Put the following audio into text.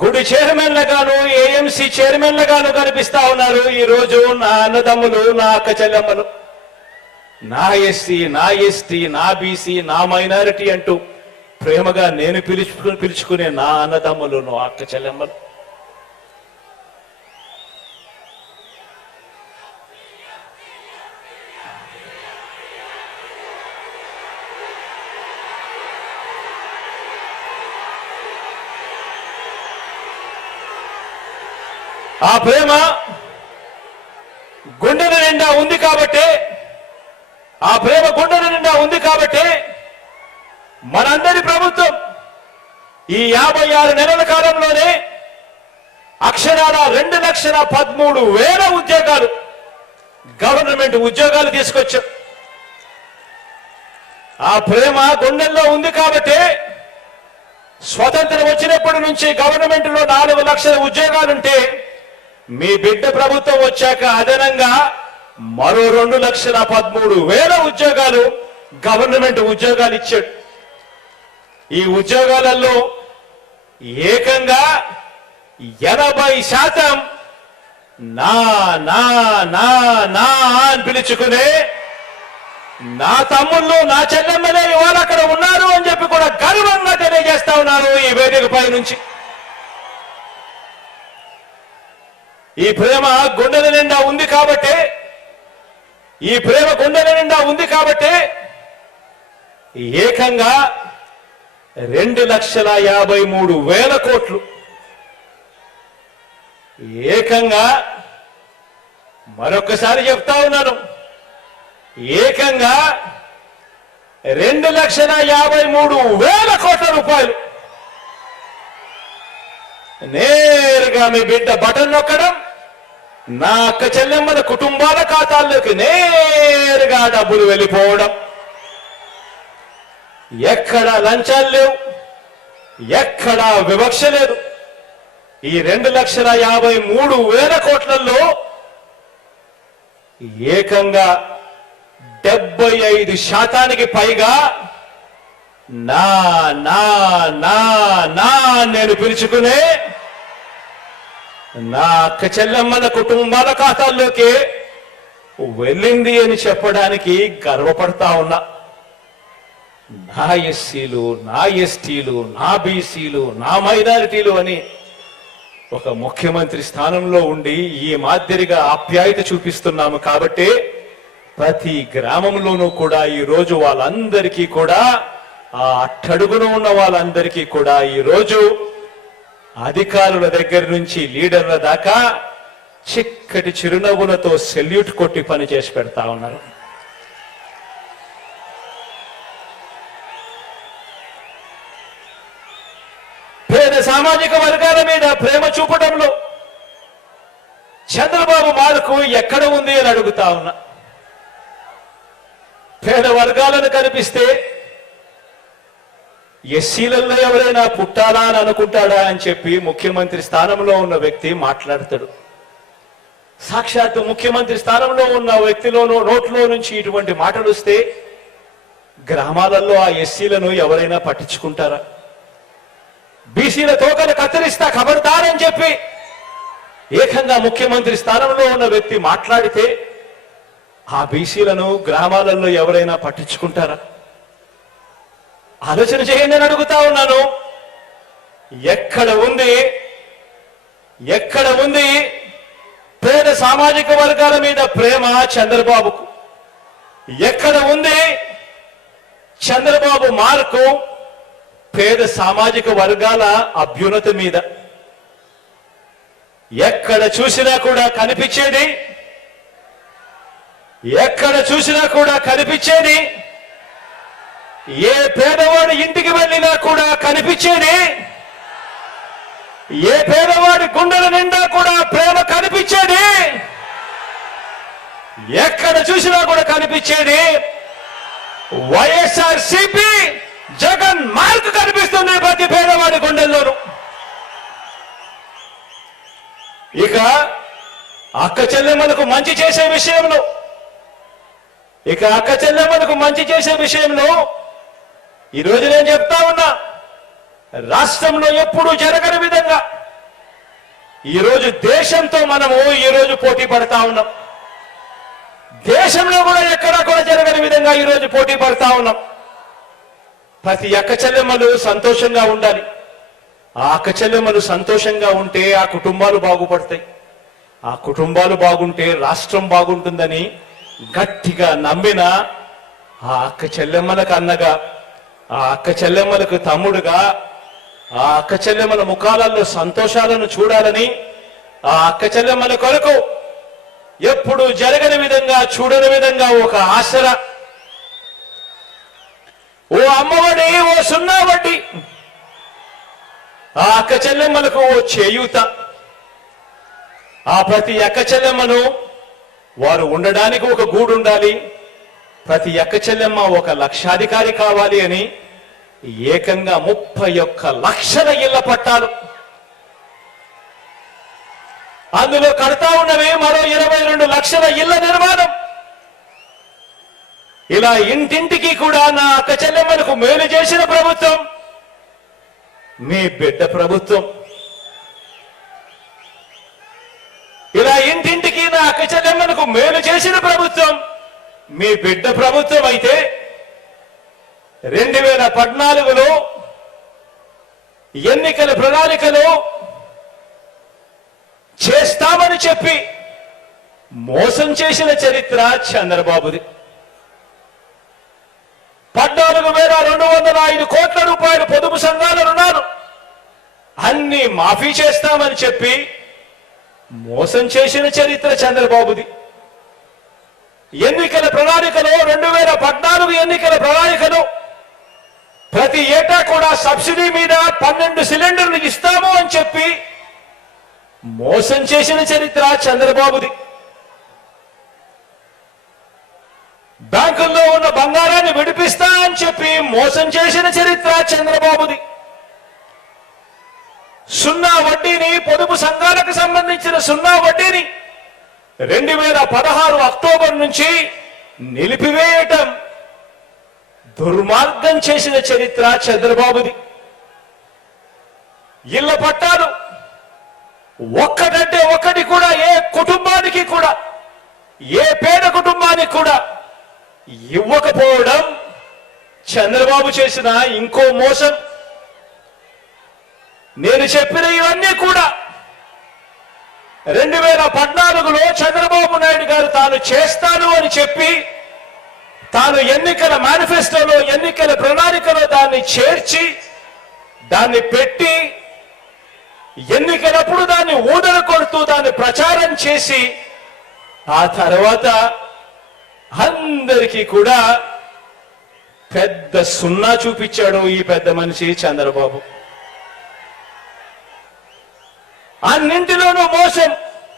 గుడి చైర్మన్లుగాను ఏఎంసీ చైర్మన్లుగాను కనిపిస్తా ఉన్నారు ఈ రోజు నా అన్నదమ్ములు, నా అక్క చెల్లెమ్మలు, నా ఎస్సీ, నా ఎస్టీ, నా బీసీ, నా మైనారిటీ అంటూ ప్రేమగా నేను పిలుచుకునే నా అన్నదమ్ములు, నా అక్క చెల్లెమ్మలు. ఆ ప్రేమ గుండెల నిండా ఉంది కాబట్టి, ఆ ప్రేమ గుండెల నిండా ఉంది కాబట్టి మనందరి ప్రభుత్వం ఈ 56 నెలల కాలంలోనే అక్షరాల 2,13,000 ఉద్యోగాలు, గవర్నమెంట్ ఉద్యోగాలు తీసుకొచ్చాం. ఆ ప్రేమ గుండెల్లో ఉంది కాబట్టి స్వతంత్రం వచ్చినప్పటి నుంచి గవర్నమెంట్ లో 4 లక్షల ఉద్యోగాలుంటే మీ బిడ్డ ప్రభుత్వం వచ్చాక అదనంగా మరో 2,13,000 ఉద్యోగాలు గవర్నమెంట్ ఉద్యోగాలు ఇచ్చాడు. ఈ ఉద్యోగాలలో ఏకంగా 80% నా నా నా నా అని పిలుచుకునే నా తమ్ముళ్ళు, నా చెల్లెమ్మలే ఇవాళ అక్కడ ఉన్నారు అని చెప్పి కూడా గర్వంగా తెలియజేస్తా ఉన్నారు ఈ వేదికపై నుంచి. ఈ ప్రేమ గుండెల నిండా ఉంది కాబట్టి, ఈ ప్రేమ గుండెల నిండా ఉంది కాబట్టి ఏకంగా 2,53,000 కోట్లు, ఏకంగా మరొకసారి చెప్తా ఉన్నాను, ఏకంగా 2,53,000 కోట్ల రూపాయలు నేరుగా మీ బిడ్డ బటన్ నొక్కడం, నా అక్క చెల్లెమ్మల కుటుంబాల ఖాతాల్లోకి నేరుగా డబ్బులు వెళ్ళిపోవడం. ఎక్కడా లంచాలు లేవు, ఎక్కడా వివక్ష లేదు. ఈ 2,53,000 కోట్లలో ఏకంగా 75% పైగా నా నా నా నా నేను పిలుచుకునే నా అక్క చెల్లెమ్మల కుటుంబాల ఖాతాల్లోకి వెళ్ళింది అని చెప్పడానికి గర్వపడతా ఉన్నా. నా ఎస్సీలు, నా ఎస్టీలు, నా బీసీలు, నా మైనారిటీలు అని ఒక ముఖ్యమంత్రి స్థానంలో ఉండి ఈ మాదిరిగా ఆప్యాయత చూపిస్తున్నాము కాబట్టి ప్రతి గ్రామంలోనూ కూడా ఈ రోజు వాళ్ళందరికీ కూడా, ఆ అట్టడుగున ఉన్న వాళ్ళందరికీ కూడా ఈ రోజు అధికారుల దగ్గర నుంచి లీడర్ల దాకా చిక్కటి చిరునవ్వులతో సెల్యూట్ కొట్టి పని చేసి పెడతా ఉన్నారు. పేద సామాజిక వర్గాల మీద ప్రేమ చూపడంలో చంద్రబాబు మార్కు ఎక్కడ ఉంది అని అడుగుతా ఉన్నా. పేద వర్గాలను కనిపిస్తే ఎస్సీలలో ఎవరైనా పుట్టాలా అని అనుకుంటాడా అని చెప్పి ముఖ్యమంత్రి స్థానంలో ఉన్న వ్యక్తి మాట్లాడతాడు. సాక్షాత్తు ముఖ్యమంత్రి స్థానంలో ఉన్న వ్యక్తిలోనూ నోట్లో నుంచి ఇటువంటి మాటలు వస్తే గ్రామాలలో ఆ ఎస్సీలను ఎవరైనా పట్టించుకుంటారా? బీసీల తోకలు కత్తిరిస్తా ఖబర్దారని చెప్పి ఏకంగా ముఖ్యమంత్రి స్థానంలో ఉన్న వ్యక్తి మాట్లాడితే ఆ బీసీలను గ్రామాలలో ఎవరైనా పట్టించుకుంటారా? ఆలోచన చేయండి అని అడుగుతా ఉన్నాను. ఎక్కడ ఉంది పేద సామాజిక వర్గాల మీద ప్రేమ చంద్రబాబుకు? ఎక్కడ ఉంది చంద్రబాబు మార్కు పేద సామాజిక వర్గాల అభ్యున్నతి మీద? ఎక్కడ చూసినా కూడా కనిపించేది, ఎక్కడ చూసినా కూడా కనిపించేది, ఏ పేదవాడి ఇంటికి వెళ్ళినా కూడా కనిపించేది, ఏ పేదవాడి గుండెల నిండా కూడా ప్రేమ కనిపించేది, ఎక్కడ చూసినా కూడా కనిపించేది వైఎస్ఆర్సీపీ జగన్ మార్క్ కనిపిస్తుంది ప్రతి పేదవాడి గుండెల్లోనూ. ఇక అక్క చెల్లెమ్మలకు మంచి చేసే విషయంలో ఈ రోజు నేను చెప్తా ఉన్నా, రాష్ట్రంలో ఎప్పుడూ జరగని విధంగా ఈరోజు దేశంతో మనము ఈరోజు పోటీ పడతా ఉన్నాం. దేశంలో కూడా ఎక్కడా కూడా జరగని విధంగా ఈరోజు పోటీ పడతా ఉన్నాం. ప్రతి అక్క చెల్లెమ్మలు సంతోషంగా ఉండాలి. ఆ అక్క చెల్లెమ్మలు సంతోషంగా ఉంటే ఆ కుటుంబాలు బాగుపడతాయి. ఆ కుటుంబాలు బాగుంటే రాష్ట్రం బాగుంటుందని గట్టిగా నమ్మిన ఆ అక్క చెల్లెమ్మలకు అన్నగా, ఆ అక్క చెల్లెమ్మలకు తమ్ముడుగా, ఆ అక్క చెల్లెమ్మల ముఖాలలో సంతోషాలను చూడాలని, ఆ అక్క చెల్లెమ్మల కొరకు ఎప్పుడు జరగని విధంగా చూడని విధంగా ఒక ఆసరా, ఓ అమ్మఒడి, ఓ సున్నా వడ్డీ, ఆ అక్క చెల్లెమ్మలకు ఓ చేయూత, ఆ ప్రతి అక్క చెల్లెమ్మను వారు ఉండడానికి ఒక గూడు ఉండాలి, ప్రతి అక్క చెల్లెమ్మ ఒక లక్షాధికారి కావాలి అని ఏకంగా 31 లక్షల ఇళ్ల పట్టాలు, అందులో కడతా ఉన్నవి మరో 22 లక్షల ఇళ్ల నిర్మాణం. ఇలా ఇంటింటికి కూడా నా అక్క చెల్లెమ్మలకు మేలు చేసిన ప్రభుత్వం మీ బిడ్డ ప్రభుత్వం. ఇలా ఇంటింటికి నా అక్క చెల్లెమ్మలకు మేలు చేసిన ప్రభుత్వం మీ బిడ్డ ప్రభుత్వం అయితే 2014లో ఎన్నికల ప్రణాళికలో చేస్తామని చెప్పి మోసం చేసిన చరిత్ర చంద్రబాబుది. 14,205 కోట్ల రూపాయలు పొదుపు సంఘాల రుణాలు అన్ని మాఫీ చేస్తామని చెప్పి మోసం చేసిన చరిత్ర చంద్రబాబుది. ఎన్నికల ప్రణాళికలో 2014 ఎన్నికల ప్రణాళికలో ప్రతి ఏటా కూడా సబ్సిడీ మీద 12 సిలిండర్లు ఇస్తాము అని చెప్పి మోసం చేసిన చరిత్ర చంద్రబాబుది. బ్యాంకుల్లో ఉన్న బంగారాన్ని విడిపిస్తా అని చెప్పి మోసం చేసిన చరిత్ర చంద్రబాబుది. సున్నా వడ్డీని, పొదుపు సంఘాలకు సంబంధించిన సున్నా వడ్డీని 2016 అక్టోబర్ నుంచి నిలిపివేయటం దుర్మార్గం చేసిన చరిత్ర చంద్రబాబుది. ఇళ్ల పట్టాలు ఒక్కటంటే ఒక్కటి కూడా ఏ కుటుంబానికి కూడా, ఏ పేద కుటుంబానికి కూడా ఇవ్వకపోవడం చంద్రబాబు చేసిన ఇంకో మోసం. నేను చెప్పిన ఇవన్నీ కూడా 2014లో చంద్రబాబు నాయుడు గారు తాను చేస్తాను అని చెప్పి తాను ఎన్నికల మేనిఫెస్టోలో, ఎన్నికల ప్రణాళికలో దాన్ని చేర్చి దాన్ని పెట్టి ఎన్నికలప్పుడు దాన్ని ఊదర కొడుతూ దాన్ని ప్రచారం చేసి ఆ తర్వాత అందరికీ కూడా పెద్ద సున్నా చూపించాడు ఈ పెద్ద మనిషి చంద్రబాబు. అన్నింటిలోనూ మోసం.